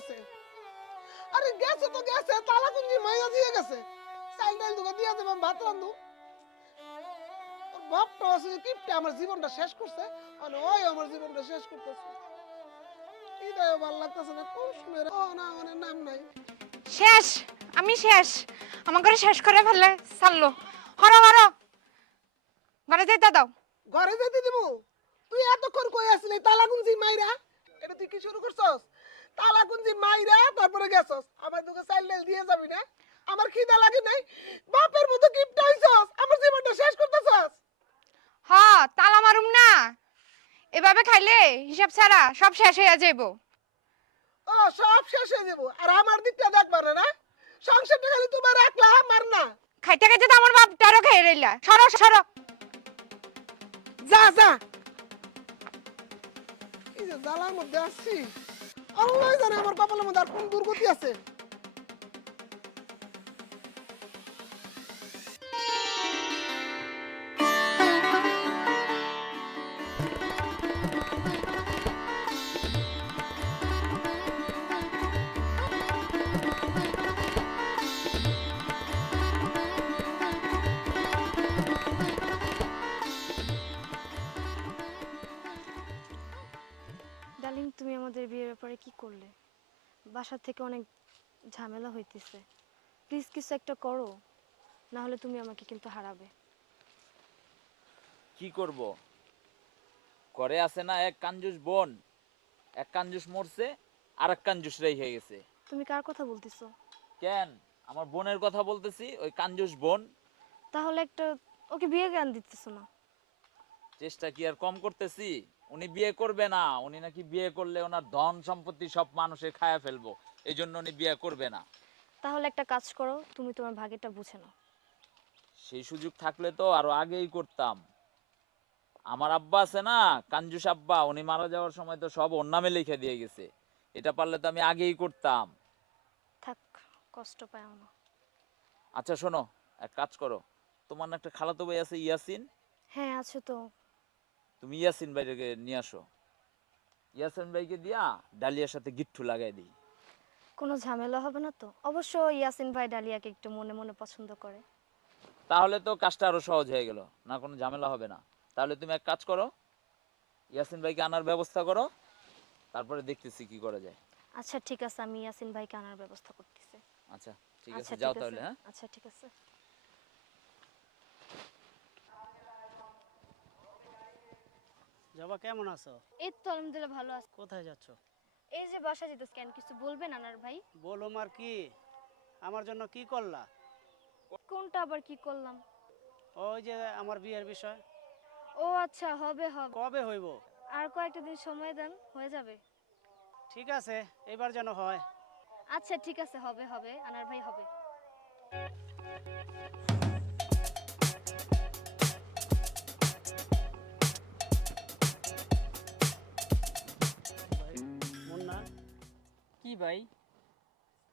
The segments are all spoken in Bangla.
গেছে। আরে গেছে তো গেছে তালা কুঞ্জি মাইয়া দিয়ে গেছে। চাইল টাইল তোকে দিয়ে দেবে ভাত রান্ধু। ওর বাপটা আছে কিপটা আমার জীবনটা শেষ করছে মানে ওই আমার জীবনটা শেষ করতেছে। হৃদয় ভালো লাগতেছে না কোন সময় ও না নাম নাই। শেষ আমি শেষ। আমার ঘরে শেষ করে ফেললে ছাড়লো। হরো হরো। ঘরে যেতে দাও। ঘরে যেতে দিব? তুই এতক্ষণ কই আসলি তালা কুঞ্জি মাইরা? এটা তুই কি শুরু করছস? তালা কুঞ্জি মাইরা তারপরে গেছস। আমার তোকে চাইল টাইল দিয়ে যাবি না? আমার খিদা লাগে নাই। বাপের মতো গিফট হইছস আমার জীবনটা শেষ করতেছস। হ তালা মারুম না। এভাবে খাইলে হিসাব ছাড়া সব শেষ হয়ে যাইব। ও সব শেষ হয়ে যাব আর আমার দিকটা দেখবার না। সংসারটা খালি তোমার একলা আমার না। খাইতে খাইতে তো আমার বাপটারও খেয়ে রইলা। সরো সরো। যা যা। এই যে জ্বালার মধ্যে আসছি। আল্লাহ জানে আমার কপালের মধ্যে আর কোন দুর্গতি আছে? ডার্লিং তুমি আমাদের বিয়ের ব্যাপারে কি করলে? বাসা থেকে অনেক ঝামেলা হইতেছে। প্লিজ কিছু একটা করো না হলে তুমি আমাকে কিন্তু হারাবে। কি করব? করে আছে না এক কাঞ্জুস বোন এক কাঞ্জুস মরছে আর এক কাঞ্জুস রেখে গেছে। তুমি কার কথা বলতেছো? কেন? আমার বোনের কথা বলতেছি ওই কাঞ্জুস বোন। তাহলে একটা ওকে বিয়ে জ্ঞান দিতেছো না? চেষ্টা কি আর কম করতেছি? উনি বিয়ে করবে না উনি নাকি বিয়ে করলে ওনার ধন সম্পত্তি সব মানুষের খায়া ফেলব এই জন্য উনি বিয়ে করবে না। তাহলে একটা কাজ করো তুমি তোমার ভাগেরটা বুঝে নাও। সেই সুযোগ থাকলে তো আরও আগেই করতাম। আমার আব্বা আছে না কাঞ্জুস আব্বা উনি মারা যাওয়ার সময় তো সব ওর নামে লিখে দিয়ে গেছে। এটা পারলে তো আমি আগেই করতাম। থাক কষ্ট পাও না। আচ্ছা শোনো এক কাজ করো তোমার না একটা খালাতো ভাই আছে ইয়াসিন? হ্যাঁ আছে তো। তুমি ইয়াসিন ভাইকে নিয়ে আসো। ইয়াসিন ভাইকে দিয়া ডালিয়ার সাথে গিট্টু লাগাই দিই। কোনো ঝামেলা হবে না তো? অবশ্য ইয়াসিন ভাই ডালিয়াকে একটু মনে মনে পছন্দ করে। তাহলে তো কাজটা আরও সহজ হয়ে গেল না কোনো ঝামেলা হবে না। তাহলে তুমি এক কাজ করো ইয়াসিন ভাইকে আনার ব্যবস্থা করো তারপরে দেখতেছি কি করা যায়। আচ্ছা ঠিক আছে আমি ইয়াসিন ভাইকে আনার ব্যবস্থা করতেছি। আচ্ছা ঠিক আচ্ছা আছে যাও তাহলে হ্যাঁ? আচ্ছা ঠিক আছে। জবা কেমন আছো? এই তো আলহামদুলিল্লাহ ভালো আছি। কোথায় যাচ্ছ? এই যে বাসা যেতেছ কেন কিছু বলবেন আনার ভাই? বলুম আর কি? আমার জন্য কি করলা? কোনটা আবার কি করলাম? ওই যে আমার বিয়ের বিষয়। ও আচ্ছা হবে হবে। কবে হইব? আর কয়েকটা দিন সময় দেন হয়ে যাবে। ঠিক আছে এবার যেন হয়। আচ্ছা ঠিক আছে হবে হবে। আনার ভাই হবে। ভাই?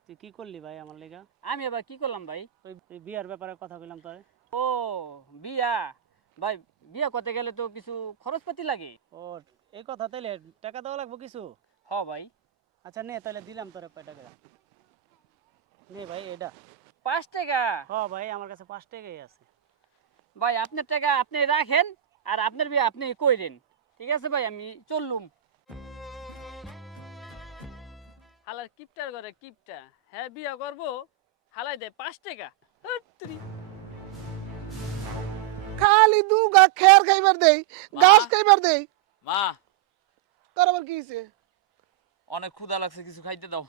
তুই কি করলি ভাই আমার লেগা? আমি আবার কি করলাম ভাই? ওই বিয়ার ব্যাপারে কথা বললাম তোরে। ও বিয়া? ভাই বিয়া করতে গেলে তো কিছু খরচপাতি লাগে। ও এই কথা তাইলে টাকা দেওয়া লাগবো কিছু? হ ভাই। আচ্ছা নে তাহলে দিলাম তোরে কয় টাকা। নে ভাই এটা। পাঁচ টাকা? হ ভাই আমার কাছে পাঁচ টাকাই আছে। ভাই আপনার টাকা আপনি রাখেন আর আপনার বিয়া আপনি কইরেন। ঠিক আছে ভাই আমি চললুম। হালার কিপটার ঘরে কিপটা। হ্যাঁ বিয়া করব হালাই দেয় পাঁচ টাকা। খালি দুগা খের খাইবার দেই ঘাস খাইবার দেই। মা। তোর আবার কি হইছে? অনেক ক্ষুধা লাগছে কিছু খাইতে দাও।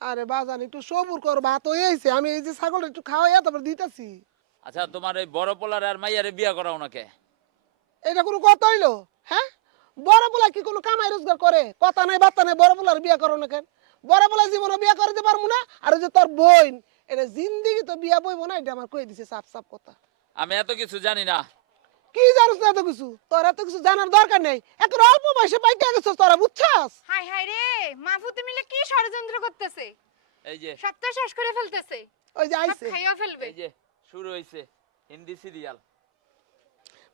আরে বাজান একটু সবুর কর ভাত হয়ে আইছে। আমি এই যে ছাগল একটু খাওয়াইয়া তারপর দিতেছি। আচ্ছা তোমার এই বড় পোলার আর মাইয়ারে বিয়া করা ওনাকে এটা কোনো কথা হইল? হ্যাঁ? বড় পোলা কি কোনো কামাই রোজগার করে? কথা নাই বার্তা নাই বড় পোলার বিয়া করো না কেন বড় বলে জীবনে বিয়া করতে পারব না। আর যে তোর বোন এটা জিন্দিগি তো বিয়া বইবো না এটা আমার কই দিছে সাপ সাপ কথা। আমি এত কিছু জানি না। কি জানিস না এত কিছু? তোর এত কিছু জানার দরকার নেই। এখন অল্প বয়সে পাইকা গেছিস তোরা বুঝছাস? হাই হাই রে মাহফুতে মিলে কি ষড়যন্ত্র করতেছে? এই যে। সব তো শেষ করে ফেলতেছে। ওই যে আইছে। খাইয়া ফেলবে। এই যে শুরু হইছে হিন্দি সিরিয়াল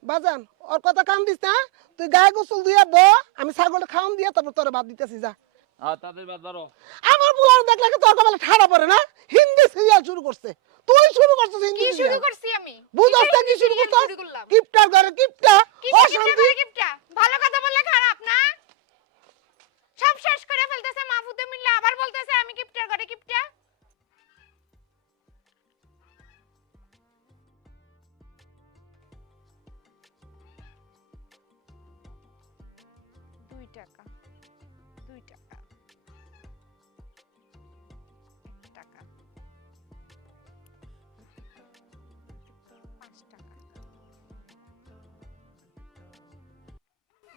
বাজান ওর কথা কান দিস না তুই গায়ে গোসল দিয়ে ব আমি ছাগল খাওন দিয়ে তারপর তোরা বাদ দিতেছি যা। তাদের বাদ ধরো। আমার বুলার দেখলে কি তোর কপালে ঠাড়া পড়ে না? হিন্দি সিরিয়াল শুরু করছে। তুই শুরু করছিস হিন্দি কি শুরু করছি আমি? বুঝাস না কি শুরু করছিস? কিপটার ঘরে কিপটা। অশান্তি। কিপটা? ভালো কথা বললে খারাপ না? সব শেষ করে ফেলতেছে মাহফুদে মিললে আবার বলতেছে আমি কিপটার ঘরে কিপটা? দুই টাকা। দুই টাকা।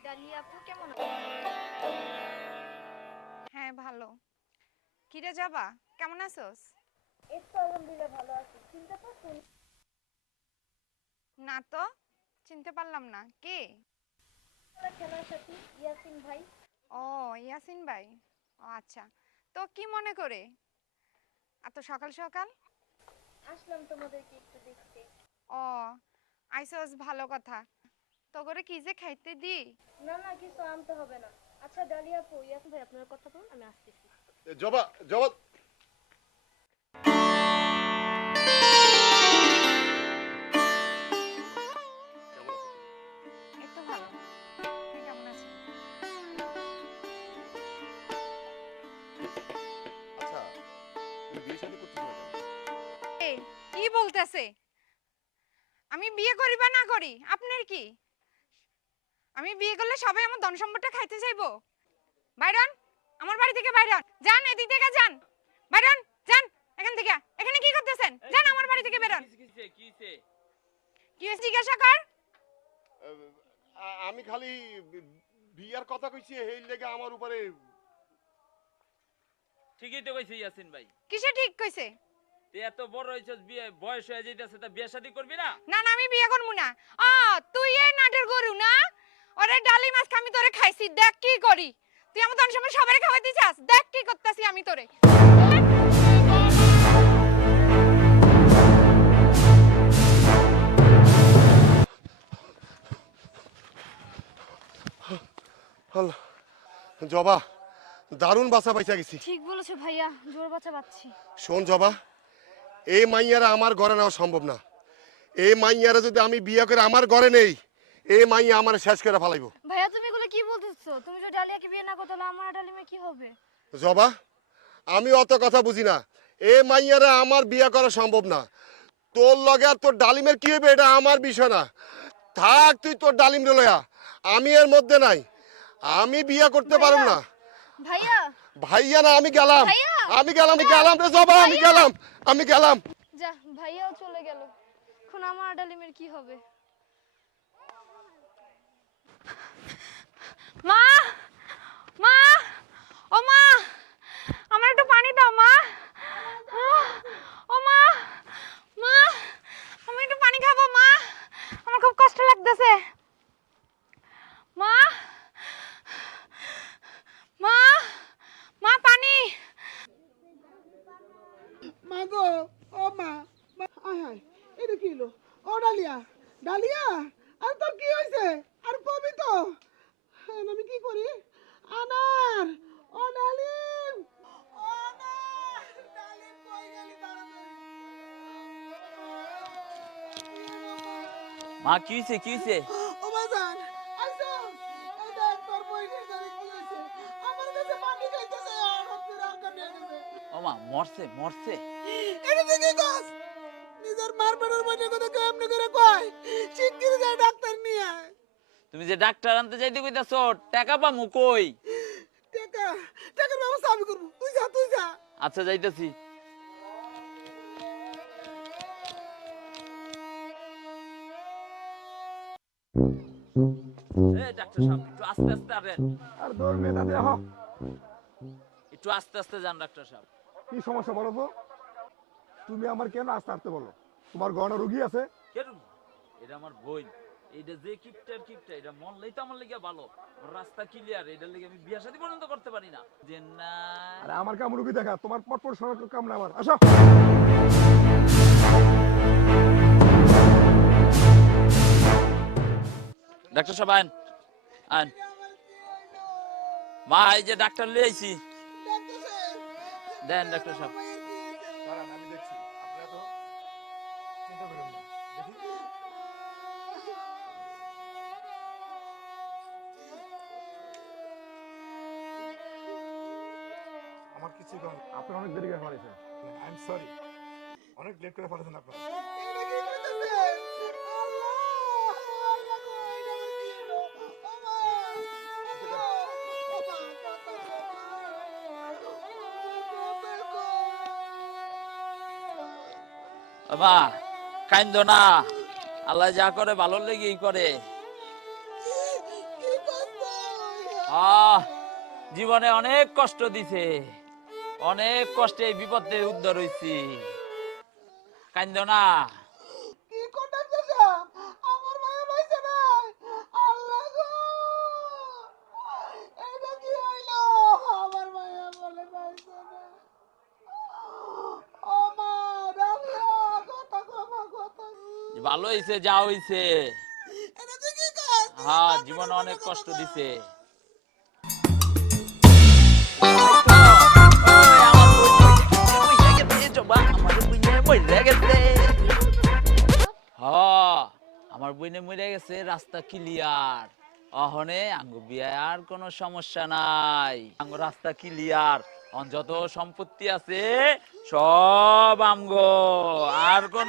ডালিয়া আপু কেমন হ্যাঁ ভালো। কিরে যাবা কেমন আছোস? না তো চিনতে পারলাম না। কে? ও ইয়াসিন ভাই। ও আচ্ছা। তো কি মনে করে? এত সকাল সকাল? আসলাম তোমাদেরকে একটু দেখতে। ও আইসোস ভালো কথা। তো করে কি যে খাইতে দি? না না কিছু আনতে হবে না। আচ্ছা ডালিয়া আপু ইয়াসিন ভাই আপনার কথা বলুন আমি আসতেছি। জবা জবা। আচ্ছা কি বলতেছে? আমি বিয়ে করি বা না করি আপনার কি? আমি বিয়ে করলে সবাই আমার ধন সম্পদটা খাইতে চাইব। বাইরন আমার বাড়ি থেকে বাইরন। যান এদিক থেকে যান। বাইরন যান এখান থেকে। এখানে কি করতেছেন? যান আমার বাড়ি থেকে বেরোন। কি হয়েছে জিজ্ঞাসা কর। আমি খালি বিয়ার কথা কইছি এই লেগে আমার উপরে ঠিকই তো কইছে ইয়াসিন ভাই। কিসে ঠিক কইছে? তুই এত বড় হইছস বিয়ে বয়স হয়ে যাইতেছে তা বিয়ে শাদী করবি না? না না আমি বিয়ে করব না। আ তুই এই নাটের গরু না? ওরে ডালি মাছ আমি তোরে খাইছি দেখ কি করি। তুই আমার ধন সম্পদ সবারে খাওয়াইতে চাস? দেখ কি করতেছি আমি তোরে। আল্লাহ, জবা দারুণ বাসা পাইছা গেছি। ঠিক বলেছ ভাইয়া জোর বাচ্চা পাচ্ছি। শোন জবা এই মাইয়ারা আমার ঘরে নেওয়া সম্ভব না। এই মাইয়ারা যদি আমি বিয়ে করে আমার ঘরে নেই এই মাইয়া আমার শেষ করে ফেলাইবো। ভাইয়া তুমি এগুলো কি বলতেছো? তুমি যদি ডালিয়াকে বিয়ে না করতে তাহলে আমার ডালিমে কি হবে? জবা আমি অত কথা বুঝি না। এই মাইয়ারা আমার বিয়ে করা সম্ভব না। তোর লগে আর তোর ডালিমের কি হবে এটা আমার বিষয় না। থাক তুই তোর ডালিম লয়া। আমি এর মধ্যে নাই। আমি বিয়ে করতে পারব না। ভাইয়া। ভাইয়া না আমি গেলাম। আমি গেলাম আমি গেলাম রে জবা আমি গেলাম আমি গেলাম। যা ভাইয়াও চলে গেল। এখন আমার ডালিমের কি হবে? মা মা ও মা আমার একটু পানি দাও মা মা আমি একটু পানি খাব মা আমার খুব কষ্ট লাগতেছে মা মা মা পানি মা গো ও মা মা, আয় হায় এটা কি হলো ও ডালিয়া ডালিয়া আর তোর কি হয়েছে আর কবি তো হ্যাঁ, আমি কি করি আনার ও ডালিম ও আনার ডালিম কই গেলি তাড়াতাড়ি মা কি হয়েছে ও মা মরছে মরছে। এটা দেখে গাছ নিজের মার পেটের বইনের কথা কেমনে করে কয়? শিগগির যায় ডাক্তার নিয়ে আয়। তুমি যে ডাক্তার আনতে যাইতে কইতাছো টাকা পামু কই? টাকা টাকার ব্যবস্থা আমি করব। তুই যা তুই যা। আচ্ছা যাইতাছি। ডাক্তার সাহেব একটু আস্তে আস্তে আরেন আর তোর মেধা দেহ। একটু আস্তে আস্তে যান ডাক্তার সাহেব। কি সমস্যা বলো তো? তুমি আমার কেন আস্তে আস্তে বলো? তোমার গহনা রুগী আছে? কেরম এটা আমার বোন এইটা যে কিপটার কিপটা এটা মনলেই তো আমার লেগে ভালো। রাস্তা ক্লিয়ার এটার লেগে আমি বিয়া শাদী পর্যন্ত করতে পারি না। যে না। আরে আমার কাম রুগী দেখা তোমার পটপট সড়ক কাম না আমার। আসো। ডাক্তার সাহেব আইন আইন মা, এই যে ডাক্তার লিয়ে আইছি। দেন ডাক্তার সাহেব। আপনারা আমার কিছু কম আপনি অনেক দেরি করে ফেলেছেন আই এম সরি। অনেক লেট করে ফেলেছেন আপনারা। কও। কান্দ না। আল্লাহ যা করে ভালো লেগেই করে। আহ, জীবনে অনেক কষ্ট দিছে। অনেক কষ্টে বিপদে উদ্ধার হইছি। কান্দ না কি করতেছো? আমার মায়া পাইছে নাই। আল্লাহ গো! এটা কি হইল? আমার মায়া বলে পাইছে না। ও মা, রামিয়া, কথা কও মা, কথা কও। ভালো হইছে যা হইছে? হ্যাঁ জীবনে অনেক কষ্ট দিছে। আমার বইনে মরে গেছে রাস্তা ক্লিয়ার অহনে আঙ্গ বিয়ে আর কোনো সমস্যা নাই। আঙ্গ রাস্তা ক্লিয়ার যত সম্পত্তি আছে সব আমগো আর কোন